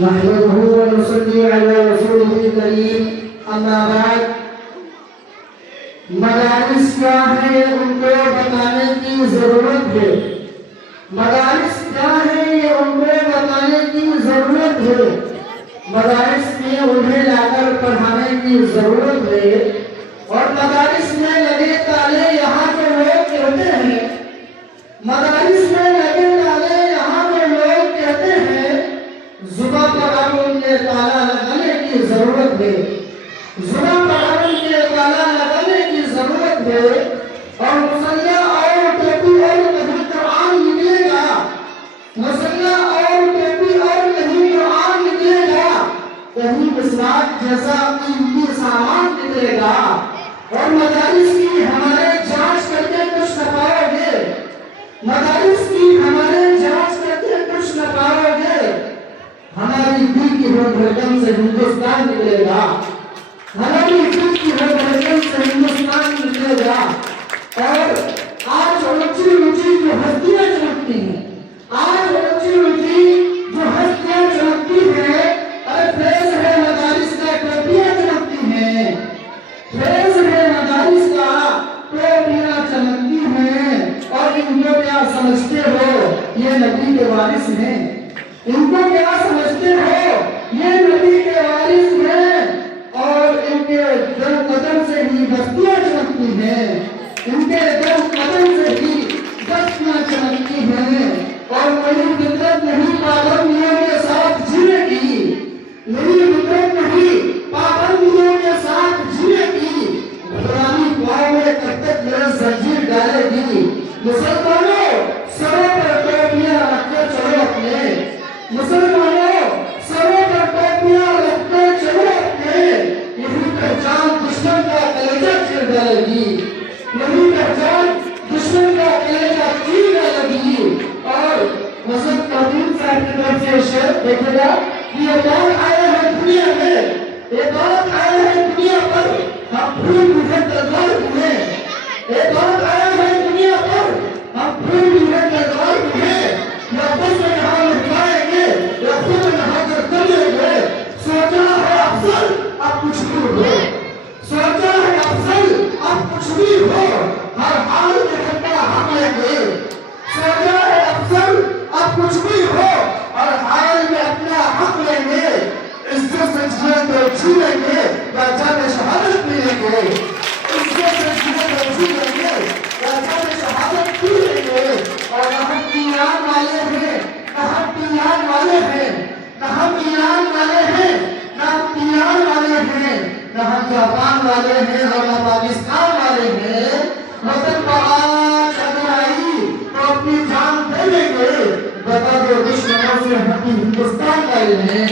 نحمده ونصلي على رسوله الكريم اما بعد مدارس کیا ہے ان کو بتانے کی ضرورت ہے مدارس کیا ہے یہ ان کو بتانے کی ضرورت ہے مدارس میں انہیں لا کر پڑھانے کی ضرورت ہے اور مدارس میں لگے تالے یہاں کے لوگ کہتے ہیں مدارس میں لگے تالے یہاں کے لوگ کہتے ہیں زباں پر اب ان کے تالا لگانے کی ضرورت ہے زباں پر اب ان کے تالا لگانے کی ضرورت ہے اور مسلح اور ٹوپی اور نہیں قرآن نکلے گا مسلح اور ٹوپی اور نہیں قرآن نکلے گا کہیں مسواک جیسا قیمتی سامان نکلے گا اور مدارس کی ہمارے جانچ کر کے کچھ نہ پاؤ گے مدارس کی ہمارے جانچ کر کے کچھ نہ پاؤ گے ہماری دل کی دھڑکن سے ہندوستان نکلے گا ہماری دل کی دھڑکن سے ہندوستان نکلے گا اور آج اونچی اونچی جو ہستیاں چمکتی ہیں آج اونچی اونچی جو ہستیاں چمکتی ہیں ارے فیض ہے مدارس کا ٹوپیاں چمکتی ہیں فیض ہے مدارس کا ٹوپیاں چمکتی ہیں اور ان کو کیا سمجھتے ہو یہ نبی کے وارث ہیں ان کو کیا سمجھتے ہو یہ نبی کے وارث ہیں اور ان کے در قدم سے ہی بستیاں چمکتی ہیں ان کے در قدم سے ہی بستیاں چمکتی ہیں اور میری فطرت نہیں پابندیوں کے ساتھ جینے کی میری فطرت نہیں پابندیوں کے ساتھ جینے کی غلامی پاؤں میں کب تک میرا زنجیر ڈالے گی مسلمانوں سروں پر ٹوپیاں رکھ کر چلو اپنے مسلمانوں سروں پر ٹوپیاں رکھ کر چلو اپنے یہی پہچان دشمن کا کلیجہ چیر ڈالے گی یہی پہچان دشمن کا کلیجہ چیر ڈالے گی اور حضرت قدیم صاحب کی طرف سے شعر دیکھے گا کہ یہ دور آئے ہیں دنیا میں یہ دور آئے ہیں دنیا پر ہم بھول بھول تلوار ہوئے یہ دور آئے ہیں دنیا پر ہم بھول بھول تلوار ہوئے یا بس میں یہاں لٹکائیں گے یا خود یہاں کر کر لیں گے سوچا ہے افضل اب کچھ بھی ہو سوچا ہے افضل اب کچھ بھی ہو ہر حال میں اپنا حق لیں گے سوچا ہے افضل اب کچھ بھی ہو ہر حال میں اپنا حق لیں گے عزت سے جینے تو جی لیں گے یا جان شہادت بھی لیں گے عزت سے جینے تو جی لیں گے یا جان شہادت بھی لیں گے اور نہ ہم ایران والے ہیں نہ ہم ایران والے ہیں نہ ہم ایران والے ہیں نہ ہم ایران والے ہیں نہ ہم جاپان والے ہیں اور نہ پاکستان والے ہیں وطن پر آج اگر آئی تو اپنی جان دے لیں گے بتا دو دشمنوں سے ہم بھی ہندوستان والے ہیں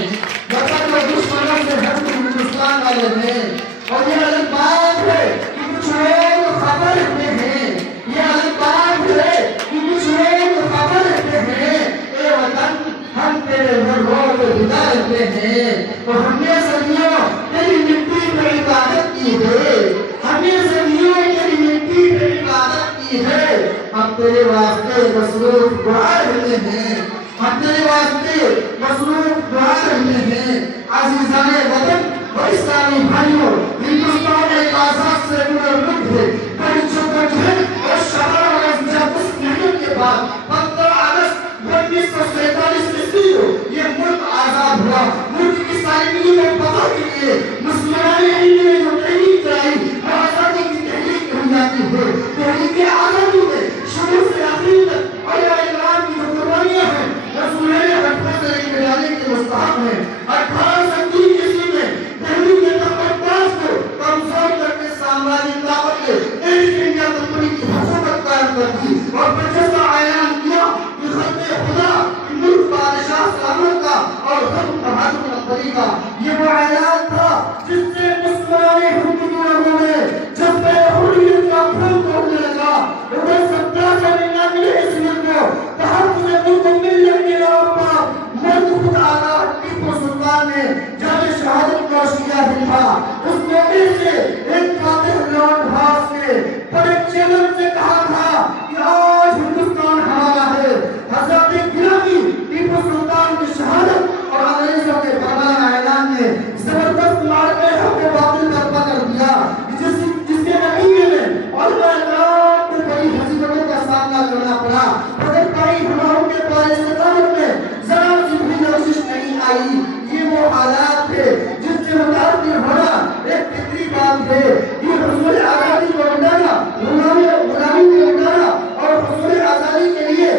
بتا دو دشمنوں سے ہم بھی ہندوستان والے ہیں اور یہ الگ بات ہے کہ کچھ لوگ خبر رکھتے ہیں یہ الگ بات ہے کہ کچھ لوگ خبر رکھتے ہیں اے وطن ہم تیرے گھروں کو بتا رکھتے ہیں اور ہم نے صدیوں تیری مٹی پر عبادت کی ہے ہم نے صدیوں تیری مٹی پر عبادت کی ہے ہم تیرے واسطے مصروف دعا رہتے ہیں ہم تیرے واسطے مصروف دعا رہتے ہیں عزیزان وطن و اسلامی بھائیوں ہندوستان ایک آزاد سیکولر ملک ہے بڑی چوکٹ ہے اور شرع اور جب اس محنت کے بعد 15 اگست 1947 عیسوی کو یہ ملک آزاد ہوا ملک کی سالمیت اور بقا کے لیے مسلمان ہند نے جو تحریک چلائی وہ آزادی کی تحریک کہی جاتی ہے تحریک آزادی میں شروع سے آخر تک اور اعلان کی جو قربانیاں ہیں رسول اللہ حقیقت سے لے کے جانے کے مستحق ہیں 1830 عیسوی میں دہلی کے تقدس کو کمزور کر کے سامراجی طاقت نے ایسٹ انڈیا کمپنی کی حکومت قائم کر دی اور پچھتا اعلان کیا کہ خط خدا ملک بادشاہ سلامت کا اور حکم بہادر نقبری کا یہ وہ آئی. یہ وہ حالات تھے جس سے متاثر ہونا ایک فطری بات ہے. یہ حصول آزادی کو مٹانا، غلامی کو مٹانا اور حصول آزادی کے لیے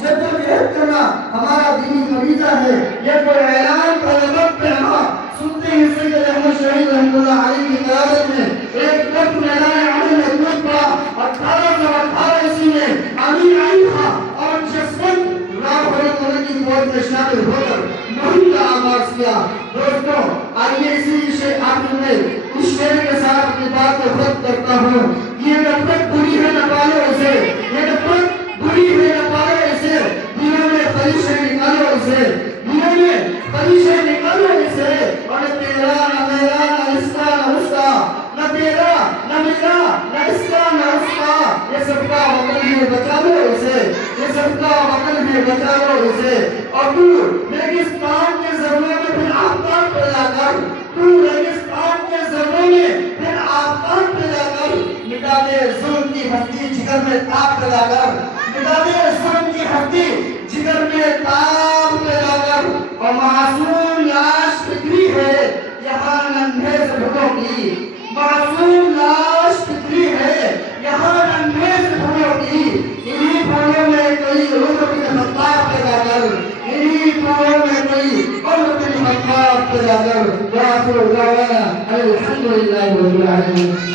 جدوجہد کرنا ہمارا دینی فریضہ ہے. یہ کوئی اعلان طلبت پہ ہم سنتے ہیں سید احمد شہید رحمۃ اللہ علیہ کی قیادت میں ایک وقت میدان عمل حکومت کا 1818 عیسوی میں امیر علی خان اور جسونت راؤ بڑے کی فوج میں شامل ہو کر مہم کا آغاز کیا. دوستوں آئیے اسی آخر میں اس شعر کے ساتھ اپنی بات کو ختم کرتا ہوں. یہ نفرت بری ہے نہ پالو اسے، یہ نفرت بری ہے نہ پالو اسے، دلوں میں خلیشیں نکالو اسے، دلوں میں خلیشیں نکالو اسے. اور نہ تیرا نہ میرا نہ اس کا نہ اس کا، نہ تیرا نہ میرا نہ اس کا نہ اس کا، یہ سب کا وطن ہے بچا لو اسے، یہ سب کا وطن ہے بچا لو اسے. اور تو ریگستان کے ذروں میں پھر آفتاب پیدا کر، تو ریگستان کے ذروں میں پھر آفتاب پیدا کر، مٹا دے ظلم کی ہستی جگر میں تاب پیدا کر، مٹا دے ظلم کی ہستی جگر میں تاب پیدا کر. اور معصوم لاش فکری ہے یہاں ننھے زبوں کی، معصوم لاش فکری ہے یہاں ننھے زبوں کی. انہی پھولوں میں کوئی عمر کی خطاب پیدا کر، انہی پھولوں میں کوئی عمر کی خطاب پیدا کر. وآخر دعوانا الحمدللہ رب العالمین.